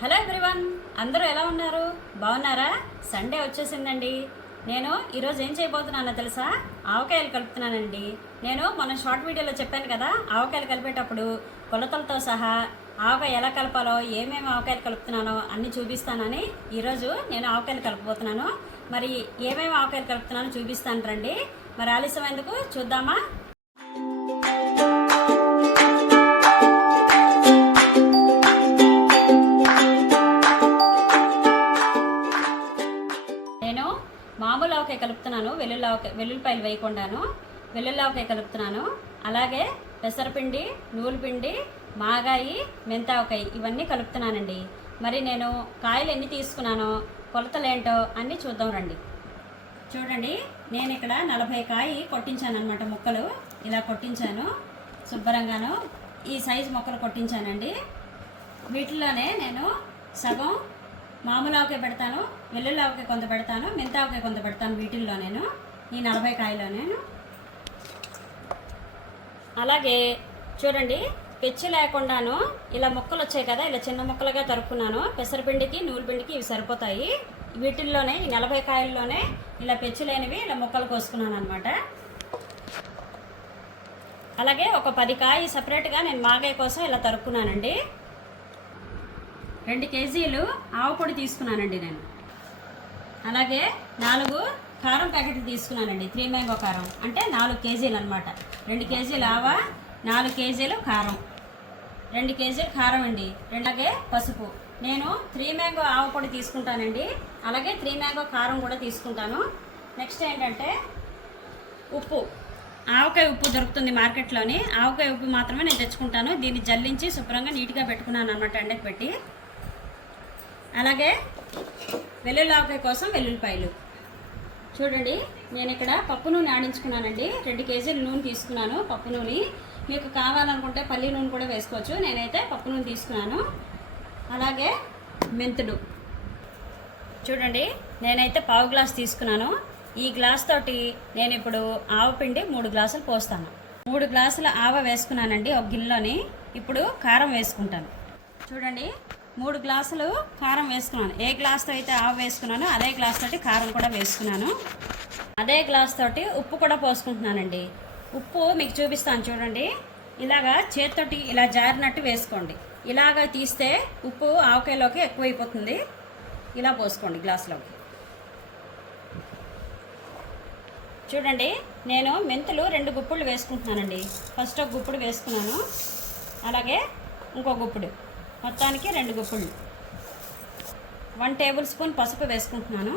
Hello everyone, అందరూ ఎలా ఉన్నారు? బాగున్నారా? సండే వచ్చేసిందండి. నేను ఈరోజు ఏం చేయబోతున్నానో తెలుసా? ఆవకాయలు కలుపుతున్నానండి. నేను మన షార్ట్ వీడియోలో చెప్పాను కదా, ఆవకాయలు కలిపేటప్పుడు కొలతలతో సహా ఆవకాయ ఎలా కలపాలో, ఏమేమి ఆవకాయలు కలుపుతున్నానో అన్నీ చూపిస్తానని ఈరోజు నేను ఆవకాయలు కలపబోతున్నాను. మరి ఏమేమి ఆవకాయలు కలుపుతున్నానో చూపిస్తాను రండి. మరి ఆలస్యం ఎందుకు, చూద్దామా? మామూలు ఆవకాయ కలుపుతున్నాను, వెల్లుల్లిపాయలు వేయకుండాను వెల్లుల్లి ఆవకాయ కలుపుతున్నాను. అలాగే పెసరపిండి, నూలు పిండి, మాగాయి, మెంతావకాయ ఇవన్నీ కలుపుతున్నానండి. మరి నేను కాయలు ఎన్ని తీసుకున్నానో, కొలతలు ఏంటో అన్నీ చూద్దాం రండి. చూడండి, నేను ఇక్కడ 40 కాయ కొట్టించాను అనమాట. ముక్కలు ఇలా కొట్టించాను శుభ్రంగాను. ఈ సైజు ముక్కలు కొట్టించానండి. వీటిలోనే నేను సగం మామూలు ఆవకాయ పెడతాను, వెల్లుల్లి ఆవకాయ కొంత పెడతాను, మెంతావకాయ కొంత పెడతాను. వీటిల్లో నేను ఈ 40 కాయలో నేను అలాగే చూడండి, పెచ్చు లేకుండాను ఇలా ముక్కలు వచ్చాయి కదా, ఇలా చిన్న ముక్కలుగా తరుక్కున్నాను. పెసరపిండికి, నూలు పిండికి ఇవి సరిపోతాయి. వీటిల్లోనే ఈ 40 కాయల్లోనే ఇలా పెచ్చు లేనివి ఇలా ముక్కలు కోసుకున్నాను అనమాట. అలాగే ఒక 10 కాయ సపరేట్గా నేను మాగాయ కోసం ఇలా తరుక్కున్నానండి. 2 కేజీలు ఆవపొడి తీసుకున్నానండి నేను. అలాగే 4 కారం ప్యాకెట్లు తీసుకున్నానండి. 3 మ్యాంగో కారం అంటే 4 కేజీలు అనమాట. 2 కేజీలు ఆవ, 4 కేజీలు కారం, 2 కేజీలు కారం అండి. అలాగే పసుపు. నేను 3 మ్యాంగో ఆవపొడి తీసుకుంటానండి. అలాగే 3 మ్యాంగో కారం కూడా తీసుకుంటాను. నెక్స్ట్ ఏంటంటే ఉప్పు. ఆవకాయ ఉప్పు దొరుకుతుంది మార్కెట్లోని. ఆవకాయ ఉప్పు మాత్రమే నేను తెచ్చుకుంటాను. దీన్ని జల్లించి శుభ్రంగా నీట్గా పెట్టుకున్నాను అనమాట, ఎండకు పెట్టి. అలాగే వెల్లుల్లి ఆవకాయ కోసం వెల్లుల్లిపాయలు. చూడండి, నేను ఇక్కడ పప్పు నూనె ఆడించుకున్నానండి. 2 కేజీలు నూనె తీసుకున్నాను, పప్పు నూనె. మీకు కావాలనుకుంటే పల్లి నూనె కూడా వేసుకోవచ్చు. నేనైతే పప్పు నూనె తీసుకున్నాను. అలాగే మెంతులు. చూడండి, నేనైతే 1/2 గ్లాస్ తీసుకున్నాను. ఈ గ్లాస్ తోటి నేను ఇప్పుడు ఆవపిండి 3 గ్లాసులు పోస్తాను. 3 గ్లాసుల ఆవ వేసుకున్నానండి ఒక గిన్నెలోని. ఇప్పుడు కారం వేసుకుంటాను. చూడండి, 3 గ్లాసులు కారం వేసుకున్నాను. ఏ గ్లాస్తో అయితే ఆవ వేసుకున్నానో అదే గ్లాస్ తోటి కారం కూడా వేసుకున్నాను. అదే గ్లాస్ తోటి ఉప్పు కూడా పోసుకుంటున్నానండి. ఉప్పు మీకు చూపిస్తాను చూడండి. ఇలాగా చేతితోటి ఇలా జారినట్టు వేసుకోండి. ఇలాగ తీస్తే ఉప్పు ఆవకాయలోకి ఎక్కువైపోతుంది. ఇలా పోసుకోండి గ్లాసులోకి. చూడండి, నేను మెంతులు 2 గుప్పులు వేసుకుంటున్నానండి. ఫస్ట్ ఒక గుప్పుడు వేసుకున్నాను, అలాగే ఇంకో గుప్పుడు, మొత్తానికి 2 గుప్పులు. 1 టేబుల్ స్పూన్ పసుపు వేసుకుంటున్నాను.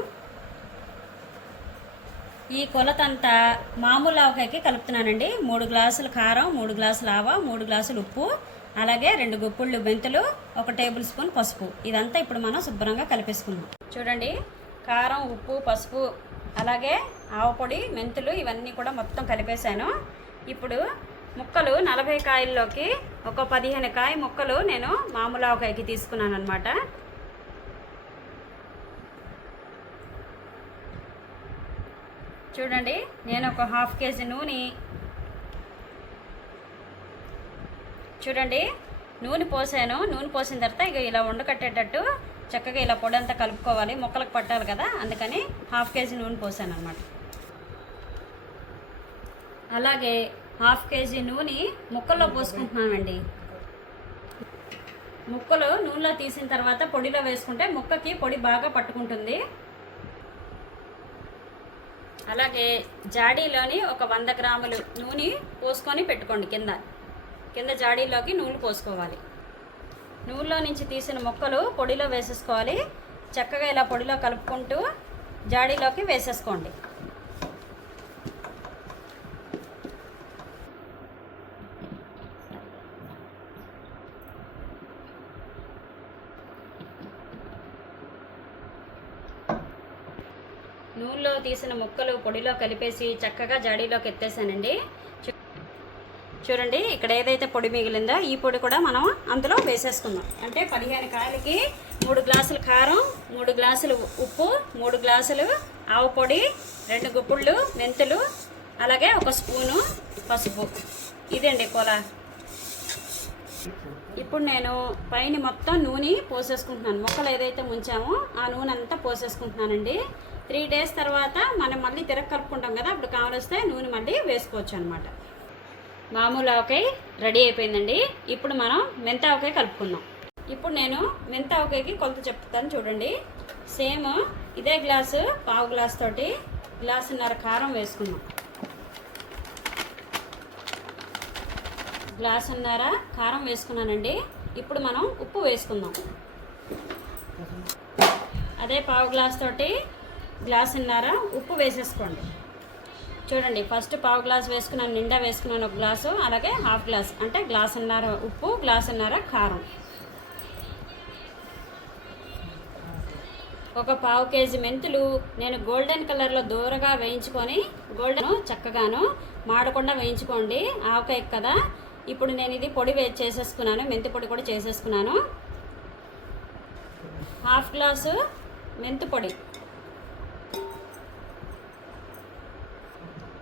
ఈ కొలతంతా మామూలు ఆవకాయకి కలుపుతున్నానండి. 3 గ్లాసులు కారం, 3 గ్లాసులు ఆవ, 3 గ్లాసులు ఉప్పు, అలాగే 2 గుప్పుళ్ళు మెంతులు, 1 టేబుల్ స్పూన్ పసుపు. ఇదంతా ఇప్పుడు మనం శుభ్రంగా కలిపేసుకుందాం. చూడండి, కారం, ఉప్పు, పసుపు, అలాగే ఆవపొడి, మెంతులు ఇవన్నీ కూడా మొత్తం కలిపేశాను. ఇప్పుడు ముక్కలు 40 కాయల్లోకి ఒక 15 కాయ ముక్కలు నేను మామూలు ఆవకాయకి తీసుకున్నాను అనమాట. చూడండి, నేను ఒక 1/2 కేజీ నూనె. చూడండి, నూనె పోసాను. నూనె పోసిన తర్వాత ఇక ఇలా ఉండకట్టేటట్టు చక్కగా ఇలా పొడి అంతా కలుపుకోవాలి. ముక్కలకు పట్టాలి కదా, అందుకని 1/2 కేజీ నూనె పోసాను అనమాట. అలాగే 1/2 కేజీ నూనె ముక్కల్లో పోసుకుంటున్నామండి. ముక్కలు నూనెలో తీసిన తర్వాత పొడిలో వేసుకుంటే ముక్కకి పొడి బాగా పట్టుకుంటుంది. అలాగే జాడీలోని ఒక 100 గ్రాములు నూనె పోసుకొని పెట్టుకోండి. కింద జాడీలోకి నూనె పోసుకోవాలి. నూనెలో నుంచి తీసిన ముక్కలు పొడిలో వేసేసుకోవాలి. చక్కగా ఇలా పొడిలో కలుపుకుంటూ జాడీలోకి వేసేసుకోండి. నూనెలో తీసిన ముక్కలు పొడిలో కలిపేసి చక్కగా జాడీలోకి ఎత్తేసానండి. చూడండి, ఇక్కడ ఏదైతే పొడి మిగిలిందో ఈ పొడి కూడా మనం అందులో వేసేసుకుందాం. అంటే 15 కాయలకి 3 గ్లాసులు కారం, 3 గ్లాసులు ఉప్పు, 3 గ్లాసులు ఆవపొడి, 2 గుప్పుళ్ళు మెంతులు, అలాగే 1 స్పూను పసుపు. ఇదండి కొల. ఇప్పుడు నేను పైన మొత్తం నూనె పోసేసుకుంటున్నాను. ముక్కలు ఏదైతే ముంచామో ఆ నూనె అంతా పోసేసుకుంటున్నానండి. 3 days తర్వాత మనం మళ్ళీ కలుపుకుంటాం కదా, అప్పుడు కావలిస్తే నూనె మళ్ళీ వేసుకోవచ్చు అనమాట. మామూలు ఆవకాయ రెడీ అయిపోయిందండి. ఇప్పుడు మనం మెంతి ఆవకాయ కలుపుకుందాం. ఇప్పుడు నేను మెంతి ఆవకాయకి కొలత చెప్తాను చూడండి. సేమ్ ఇదే గ్లాసు, పావు గ్లాస్ తోటి గ్లాసున్నర కారం వేసుకుందాం. గ్లాసున్నర కారం వేసుకున్నానండి. ఇప్పుడు మనం ఉప్పు వేసుకుందాం. అదే పావు గ్లాస్ తోటి గ్లాసున్నర ఉప్పు వేసేసుకోండి. చూడండి, ఫస్ట్ పావు గ్లాస్ వేసుకున్నాను, నిండా వేసుకున్నాను ఒక గ్లాసు, అలాగే హాఫ్ గ్లాస్ అంటే గ్లాసున్నర ఉప్పు, గ్లాసున్నర కారం. ఒక పావు కేజీ మెంతులు నేను గోల్డెన్ కలర్లో దూరగా వేయించుకొని, గోల్డెన్ చక్కగాను మాడకుండా వేయించుకోండి, ఆవకాయ కదా. ఇప్పుడు నేను ఇది పొడి చేసేసుకున్నాను, మెంతి పొడి కూడా చేసేసుకున్నాను. హాఫ్ గ్లాసు మెంతి పొడి,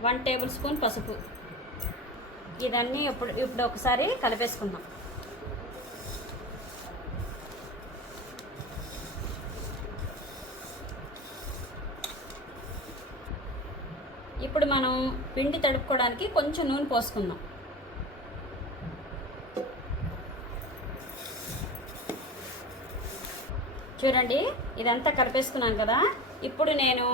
1 టేబుల్ స్పూన్ పసుపు. ఇదన్నీ ఇప్పుడు ఒకసారి కలిపేసుకుందాం. ఇప్పుడు మనం పిండి తడుపుకోవడానికి కొంచెం నూనె పోసుకుందాం. చూడండి, ఇదంతా కలిపేసుకున్నాను కదా. ఇప్పుడు నేను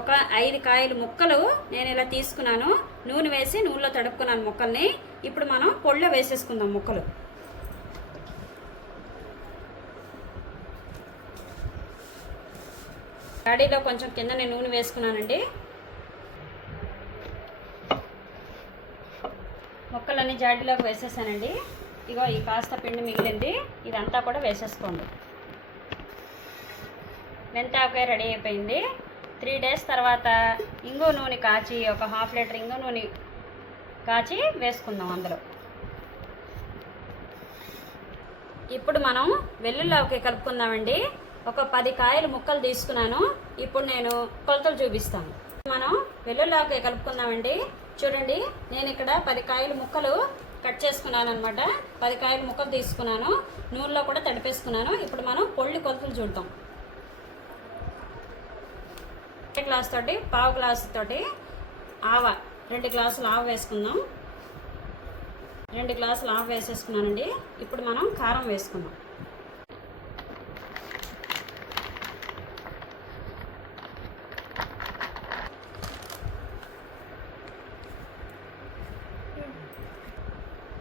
ఒక 5 కాయలు ముక్కలు నేను ఇలా తీసుకున్నాను, నూనె వేసి నూనెలో తడుపుకున్నాను ముక్కల్ని. ఇప్పుడు మనం పొడిలో వేసేసుకుందాం ముక్కలు. కడాయిలో కొంచెం కింద నేను నూనె వేసుకున్నానండి. ముక్కలన్నీ జాడీలోకి వేసేసానండి. ఇగో ఈ కాస్త పిండి మిగిలింది, ఇదంతా కూడా వేసేసుకోండి. మెంతి ఆవకాయ రెడీ అయిపోయింది. 3 days తర్వాత ఇంగు నూనె కాచి, ఒక 1/2 లీటర్ ఇంగు నూనె కాచి వేసుకుందాం అందులో. ఇప్పుడు మనం వెల్లుల్లి ఆవకాయ కలుపుకుందామండి. ఒక 10 కాయలు ముక్కలు తీసుకున్నాను. ఇప్పుడు నేను కొలతలు చూపిస్తాను. మనం వెల్లుల్లి ఆవకాయ కలుపుకుందామండి. చూడండి, నేను ఇక్కడ 10 కాయలు ముక్కలు కట్ చేసుకున్నాను అనమాట. 10 కాయలు ముక్కలు తీసుకున్నాను, నూనెలో కూడా తడిపేసుకున్నాను. ఇప్పుడు మనం పొడి కొలతలు చూద్దాం. గ్లాస్ తోటి పావు గ్లాసు తోటి ఆవ, 2 గ్లాసులు ఆవ వేసుకుందాం. 2 గ్లాసులు ఆవ వేసేసుకున్నానండి. ఇప్పుడు మనం కారం వేసుకుందాం.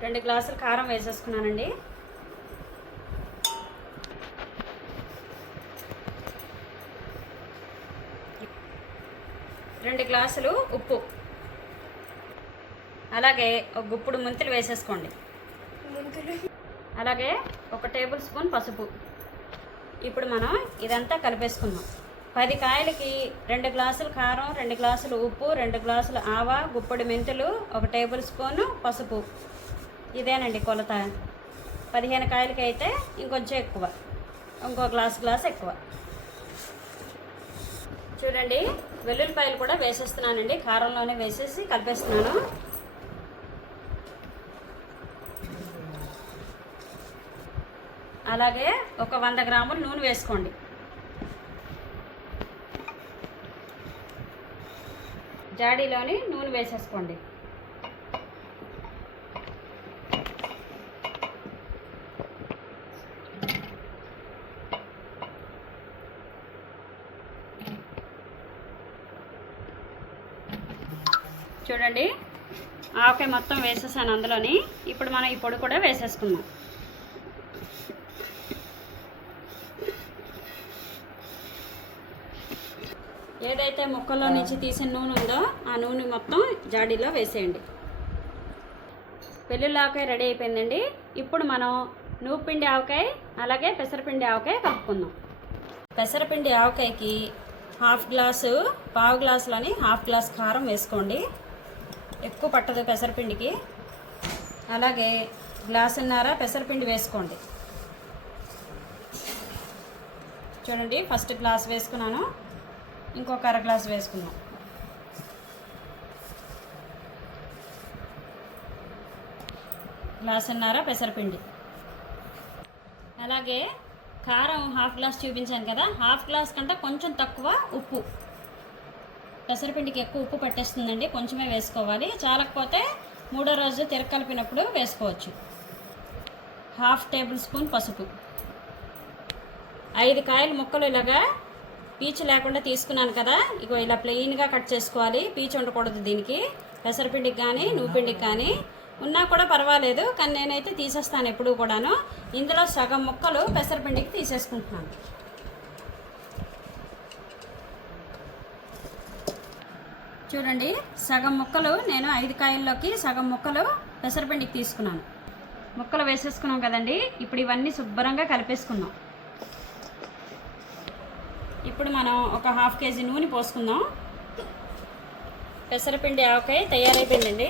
రెండు గ్లాసులు కారం వేసేసుకున్నానండి. రెండు గ్లాసులు ఉప్పు, అలాగే ఒక గుప్పుడు మెంతులు వేసేసుకోండి. అలాగే 1 టేబుల్ స్పూన్ పసుపు. ఇప్పుడు మనం ఇదంతా కలిపేసుకుందాం. 10 కాయలకి 2 గ్లాసులు కారం, 2 గ్లాసులు ఉప్పు, 2 గ్లాసులు ఆవ, గుప్పుడు మెంతులు, 1 టేబుల్ స్పూను పసుపు. ఇదేనండి కొలత. 15 కాయలకి అయితే ఇంకొంచెం ఎక్కువ, ఇంకో గ్లాస్ ఎక్కువ. చూడండి, వెల్లుల్లిపాయలు కూడా వేసేస్తున్నానండి. కారంలోనే వేసేసి కలిపేస్తున్నాను. అలాగే ఒక 100 గ్రాములు నూనె వేసుకోండి. జాడీలోని నూనె వేసేసుకోండి. చూడండి, ఆవకాయ మొత్తం వేసేసాను అందులోని. ఇప్పుడు మనం ఈ పొడి కూడా వేసేసుకుందాం. ఏదైతే ముక్కల్లో నుంచి తీసిన నూనె ఉందో ఆ నూనె మొత్తం జాడీలో వేసేయండి. వెల్లుల్లి ఆవకాయ రెడీ అయిపోయిందండి. ఇప్పుడు మనం నూపిండి ఆవకాయ అలాగే పెసరపిండి ఆవకాయ కలుపుకుందాం. పెసరపిండి ఆవకాయకి 1/2 గ్లాసు, పావు గ్లాసులని 1/2 గ్లాస్ కారం వేసుకోండి. ఎక్కువ పట్టదు పెసరపిండికి. అలాగే గ్లాసున్నర పెసరపిండి వేసుకోండి. చూడండి, ఫస్ట్ గ్లాస్ వేసుకున్నాను, ఇంకొక 1/2 గ్లాస్ వేసుకున్నాం. గ్లాసున్నర పెసరపిండి. అలాగే కారం హాఫ్ గ్లాస్ చూపించాను కదా, హాఫ్ గ్లాస్ కంటే కొంచెం తక్కువ ఉప్పు. పెసరపిండికి ఎక్కువ ఉప్పు పట్టేస్తుందండి, కొంచెమే వేసుకోవాలి. చాలకపోతే మూడో రోజు తిరగలిపినప్పుడు వేసుకోవచ్చు. హాఫ్ టేబుల్ స్పూన్ పసుపు. 5 కాయల ముక్కలు ఇలాగా పీచు లేకుండా తీసుకున్నాను కదా, ఇగో ఇలా ప్లెయిన్గా కట్ చేసుకోవాలి. పీచు ఉండకూడదు దీనికి. పెసరపిండికి కానీ నువ్వుపిండికి కానీ ఉన్నా కూడా పర్వాలేదు, కానీ నేనైతే తీసేస్తాను ఎప్పుడు కూడాను. ఇందులో సగం ముక్కలు పెసరపిండికి తీసేసుకుంటున్నాను. చూడండి, సగం ముక్కలు నేను 5 కాయల్లోకి సగం ముక్కలు పెసరపిండికి తీసుకున్నాను. ముక్కలు వేసేసుకున్నాం కదండి, ఇప్పుడు ఇవన్నీ శుభ్రంగా కలిపేసుకుందాం. ఇప్పుడు మనం ఒక హాఫ్ కేజీ నూనె పోసుకుందాం. పెసరపిండి ఆవకాయ తయారైపోయిందండి.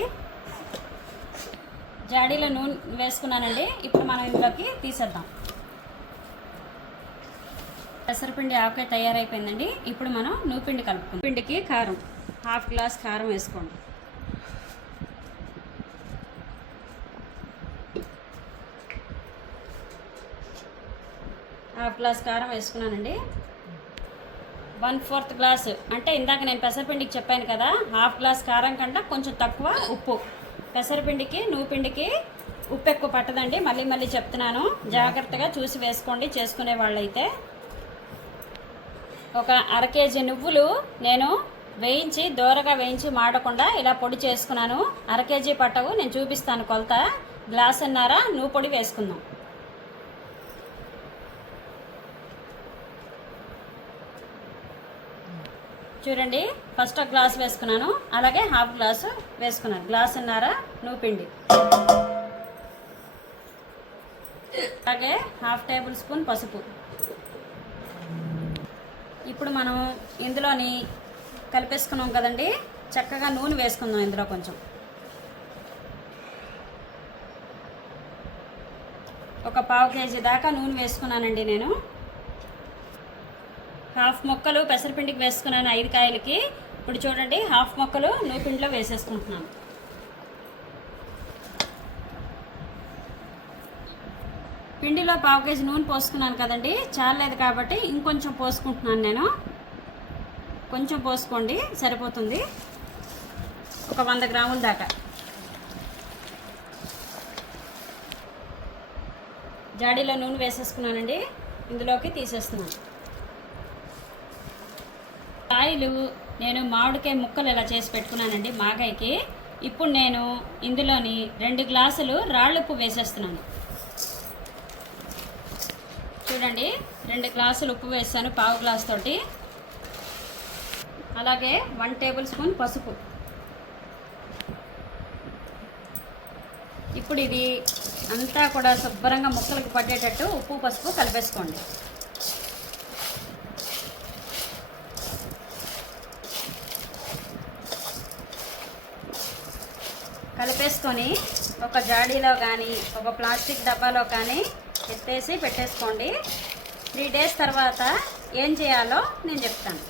జాడీలో నూనె వేసుకున్నానండి. ఇప్పుడు మనం ఇందులోకి తీసేద్దాం. పెసరపిండి ఆవకాయ తయారైపోయిందండి. ఇప్పుడు మనం నూపిండి కలుపుకుందాం. పిండికి కారం, హాఫ్ గ్లాస్ కారం వేసుకోండి. హాఫ్ గ్లాస్ కారం వేసుకున్నానండి. 1/4 గ్లాసు అంటే ఇందాక నేను పెసరపిండికి చెప్పాను కదా, హాఫ్ గ్లాస్ కారం కంటే కొంచెం తక్కువ ఉప్పు. పెసరపిండికి నువ్వుపిండికి ఉప్పు ఎక్కువ పట్టదండి, మళ్ళీ చెప్తున్నాను. జాగ్రత్తగా చూసి వేసుకోండి చేసుకునే వాళ్ళైతే. ఒక 1/2 కేజీ నువ్వులు నేను దోరగా వేయించి మాడకుండా ఇలా పొడి చేసుకున్నాను. 1/2 కేజీ పట్టవు, నేను చూపిస్తాను కొలత. గ్లాసున్నర నువ్వు పొడి వేసుకుందాం. చూడండి, ఫస్ట్ ఒక గ్లాస్ వేసుకున్నాను, అలాగే హాఫ్ గ్లాసు వేసుకున్నాను. గ్లాసున్నర నువ్వుపిండి, అలాగే హాఫ్ టేబుల్ స్పూన్ పసుపు. ఇప్పుడు మనం ఇందులోని కలిపేసుకున్నాం కదండి, చక్కగా నూనె వేసుకుందాం. ఇందులో కొంచెం ఒక 1/2 కేజీ దాకా నూనె వేసుకున్నానండి నేను. హాఫ్ మొక్కలు పెసరపిండికి వేసుకున్నాను 5 కాయలకి. ఇప్పుడు చూడండి, హాఫ్ మొక్కలు నూపిండిలో వేసేసుకుంటున్నాను. పిండిలో 1/2 కేజీ నూనె పోసుకున్నాను కదండి, చాలేదు కాబట్టి ఇంకొంచెం పోసుకుంటున్నాను నేను. కొంచెం పోసుకోండి, సరిపోతుంది. ఒక 100 గ్రాముల దాకా. జాడీలో నూనె వేసేసుకున్నానండి, ఇందులోకి తీసేస్తున్నాను. కాయలు నేను మామిడికాయ ముక్కలు ఇలా చేసి పెట్టుకున్నానండి మాగాయకి. ఇప్పుడు నేను ఇందులోని 2 గ్లాసులు రాళ్ళుప్పు వేసేస్తున్నాను. చూడండి, 2 గ్లాసులు ఉప్పు వేసాను 1/2 గ్లాస్ తోటి. అలాగే 1 టేబుల్ స్పూన్ పసుపు. ఇప్పుడు ఇది అంతా కూడా శుభ్రంగా ముక్కలకు పట్టేటట్టు ఉప్పు పసుపు కలిపేసుకోండి. కలిపేసుకొని ఒక జాడీలో కానీ ఒక ప్లాస్టిక్ డబ్బాలో కానీ ఎత్తేసి పెట్టేసుకోండి. 3 డేస్ తర్వాత ఏం చేయాలో నేను చెప్తాను.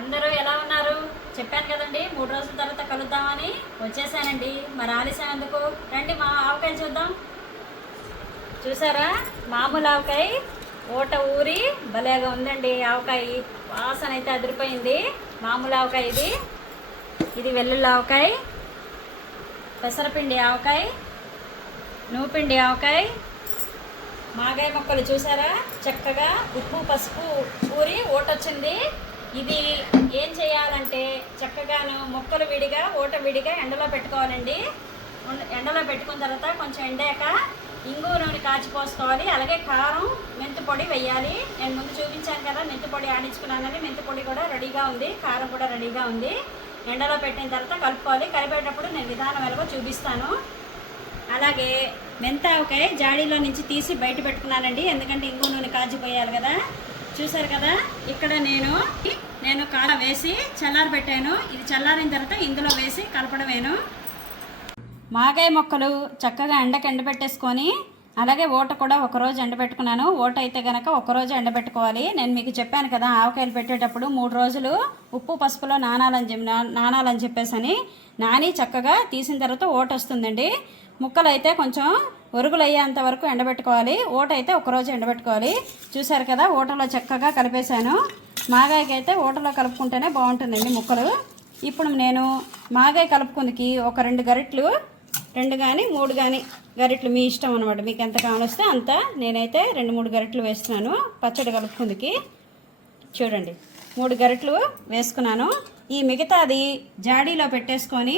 అందరూ ఎలా ఉన్నారు? చెప్పాను కదండి 3 రోజుల తర్వాత కలుద్దామని. వచ్చేసానండి, మరి ఆలస్యం ఎందుకు? రండి మా ఆవకాయ చూద్దాం. చూసారా, మామూలు ఆవకాయ ఓట ఊరి భలేగా ఉందండి. ఆవకాయ వాసన అయితే అదిరిపోయింది. మామూలు ఆవకాయ ఇది వెల్లుల్లి ఆవకాయ, పెసరపిండి ఆవకాయ, నువ్వుపిండి ఆవకాయ, మాగాయ మొక్కలు చూసారా చక్కగా ఉప్పు పసుపు ఊరి ఓటొచ్చింది. ఇది ఏం చేయాలంటే చక్కగాను మొక్కలు విడిగా ఓట విడిగా ఎండలో పెట్టుకోవాలండి. ఎండలో పెట్టుకున్న తర్వాత కొంచెం ఎండాక ఇంగు నూనె కాచిపోసుకోవాలి. అలాగే కారం మెంతి పొడి వేయాలి. నేను ముందు చూపించాను కదా, మెంతి పొడి ఆడించుకున్నానని. మెంతి పొడి కూడా రెడీగా ఉంది, కారం కూడా రెడీగా ఉంది. ఎండలో పెట్టిన తర్వాత కలుపుకోవాలి. కలిపేటప్పుడు నేను విధానం ఎలాగో చూపిస్తాను. అలాగే మెంతావకాయ జాడీలో నుంచి తీసి బయట పెట్టుకున్నానండి, ఎందుకంటే ఇంగు నూనె కాచిపోయాలి కదా. చూసారు కదా, ఇక్కడ నేను కారం వేసి చల్లారి పెట్టాను. ఇది చల్లారిన తర్వాత ఇందులో వేసి కలపడమేను. మాగాయ మొక్కలు చక్కగా ఎండకు ఎండబెట్టేసుకొని అలాగే ఓట కూడా ఒకరోజు ఎండబెట్టుకున్నాను. ఓట అయితే కనుక ఒకరోజు ఎండబెట్టుకోవాలి. నేను మీకు చెప్పాను కదా ఆవకాయలు పెట్టేటప్పుడు 3 రోజులు ఉప్పు పసుపులో నానాలని చెప్పేసి నాని చక్కగా తీసిన తర్వాత ఓట వస్తుందండి. ముక్కలు అయితే కొంచెం ఒరుగులు అయ్యేంత వరకు ఎండబెట్టుకోవాలి. ఓట అయితే ఒకరోజు ఎండబెట్టుకోవాలి. చూసారు కదా ఓటలో చక్కగా కలిపేశాను. మాగాయకి అయితే ఓటలో కలుపుకుంటేనే బాగుంటుందండి ముక్కలు. ఇప్పుడు నేను మాగాయ కలుపుకుందికి ఒక 2 గరిట్లు, 2 కానీ 3 కానీ గరిట్లు మీ ఇష్టం అనమాట. మీకు ఎంత కావలిస్తే అంత. నేనైతే 2-3 గరిట్లు వేస్తున్నాను పచ్చడి కలుపుకుందికి. చూడండి 3 గరిట్లు వేసుకున్నాను. ఈ మిగతాది జాడీలో పెట్టేసుకొని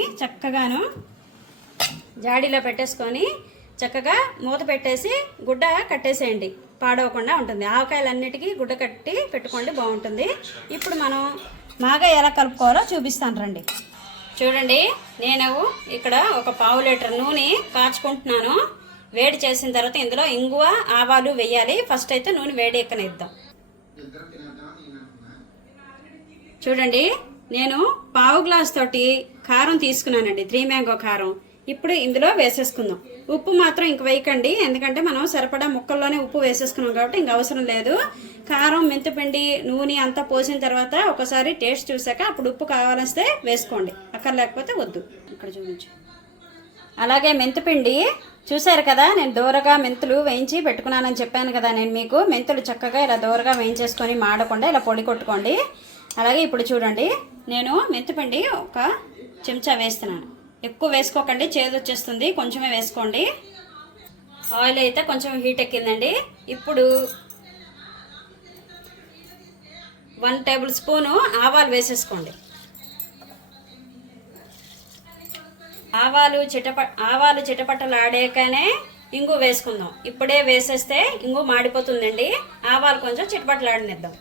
చక్కగా మూత పెట్టేసి గుడ్డ కట్టేసేయండి. పాడవకుండా ఉంటుంది. ఆవకాయలన్నిటికీ గుడ్డ కట్టి పెట్టుకోండి, బాగుంటుంది. ఇప్పుడు మనం మాగాయ ఎలా కలుపుకోవాలో చూపిస్తాను రండి. చూడండి నేను ఇక్కడ ఒక 1/2 లీటర్ నూనె కాచుకుంటున్నాను. వేడి చేసిన తర్వాత ఇందులో ఇంగువ, ఆవాలు వేయాలి. ఫస్ట్ అయితే నూనె వేడి ఎక్కనిద్దాం. చూడండి నేను 1/2 గ్లాస్ తోటి కారం తీసుకున్నానండి, 3 మ్యాంగో కారం. ఇప్పుడు ఇందులో వేసేసుకుందాం. ఉప్పు మాత్రం ఇంక వేయకండి, ఎందుకంటే మనం సరిపడా ముక్కల్లోనే ఉప్పు వేసేసుకున్నాం కాబట్టి ఇంక అవసరం లేదు. కారం, మెంతిపిండి, నూనె అంతా పోసిన తర్వాత ఒకసారి టేస్ట్ చూసాక అప్పుడు ఉప్పు కావాలిస్తే వేసుకోండి, అక్కర్లేకపోతే వద్దు. ఇక్కడ చూపించు. అలాగే మెంతిపిండి చూసారు కదా, నేను దూరగా మెంతులు వేయించి పెట్టుకున్నానని చెప్పాను కదా నేను మీకు. మెంతులు చక్కగా ఇలా దూరగా వేయించేసుకొని మాడకుండా ఇలా పొడి కొట్టుకోండి. అలాగే ఇప్పుడు చూడండి నేను మెంతిపిండి ఒక చెంచా వేస్తున్నాను. ఎక్కువ వేసుకోకండి, చేదు వచ్చేస్తుంది, కొంచెమే వేసుకోండి. ఆయిల్ అయితే కొంచెం హీట్ ఎక్కిందండి. ఇప్పుడు 1 టేబుల్ స్పూను ఆవాలు వేసేసుకోండి. ఆవాలు చిటపట్టలు ఆడాకనే ఇంగు వేసుకుందాం. ఇప్పుడే వేసేస్తే ఇంగు మాడిపోతుందండి. ఆవాలు కొంచెం చిటపట్టలాడనిద్దాం.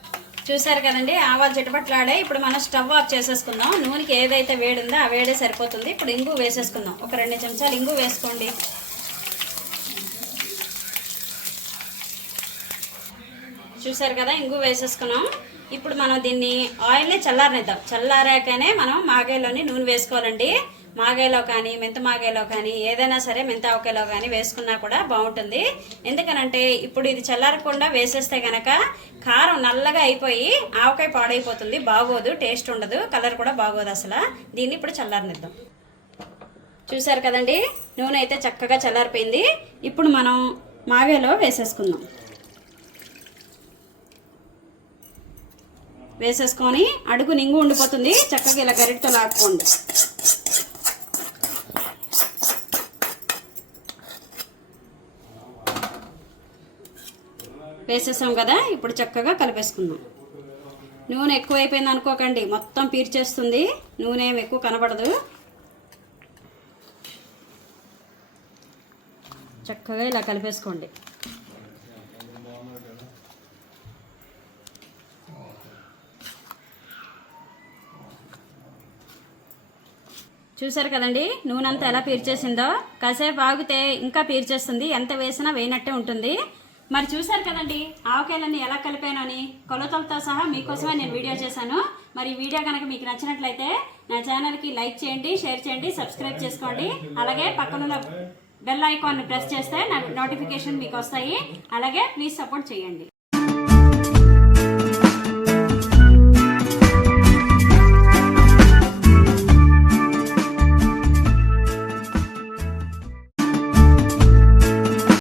చూసారు కదండి ఆవాలు చిటపట్లాడే. ఇప్పుడు మనం స్టవ్ ఆఫ్ చేసేసుకుందాం. నూనెకి ఏదైతే వేడి ఉందో ఆ వేడే సరిపోతుంది. ఇప్పుడు ఇంగు వేసేసుకుందాం. ఒక 2 చెంచాలు ఇంగు వేసుకోండి. చూసారు కదా ఇంగు వేసేసుకున్నాం. ఇప్పుడు మనం దీన్ని ఆయిల్ని చల్లారనిద్దాం. చల్లారాకనే మనం మాగాయలోని నూనె వేసుకోవాలండి. మాగాయలో కానీ మెంత మాగాయలో కానీ ఏదైనా సరే మెంత ఆవకాయలో కానీ వేసుకున్నా కూడా బాగుంటుంది. ఎందుకనంటే ఇప్పుడు ఇది చల్లారకుండా వేసేస్తే కనుక కారం నల్లగా అయిపోయి ఆవకాయ పాడైపోతుంది, బాగోదు, టేస్ట్ ఉండదు, కలర్ కూడా బాగోదు అసలు. దీన్ని ఇప్పుడు చల్లారనిద్దాం. చూసారు కదండి నూనె అయితే చక్కగా చల్లారిపోయింది. ఇప్పుడు మనం మాగాయలో వేసేసుకుందాం. వేసేసుకొని అడుగు నింగు ఉండిపోతుంది, చక్కగా ఇలా గరిటతో లాక్కోండి. వేసేసాం కదా, ఇప్పుడు చక్కగా కలిపేసుకుందాం. నూనె ఎక్కువైపోయింది అనుకోకండి, మొత్తం పీర్చేస్తుంది. నూనె ఏమి ఎక్కువ కనబడదు. చక్కగా ఇలా కలిపేసుకోండి. చూసారు కదండి నూనె అంతా ఎలా పీర్చేసిందో. కాసేపు ఆగితే ఇంకా పీర్చేస్తుంది, ఎంత వేసినా వేయనట్టే ఉంటుంది. మరి చూసారు కదండి ఆవకాయలన్నీ ఎలా కలిపానని కొలతలతో సహా మీకోసమే నేను వీడియో చేశాను. మరి ఈ వీడియో కనుక మీకు నచ్చినట్లయితే నా ఛానల్కి లైక్ చేయండి, షేర్ చేయండి, సబ్స్క్రైబ్ చేసుకోండి. అలాగే పక్కనున్న బెల్ ఐకాన్ని ప్రెస్ చేస్తే నా నోటిఫికేషన్ మీకు వస్తాయి. అలాగే ప్లీజ్ సపోర్ట్ చేయండి.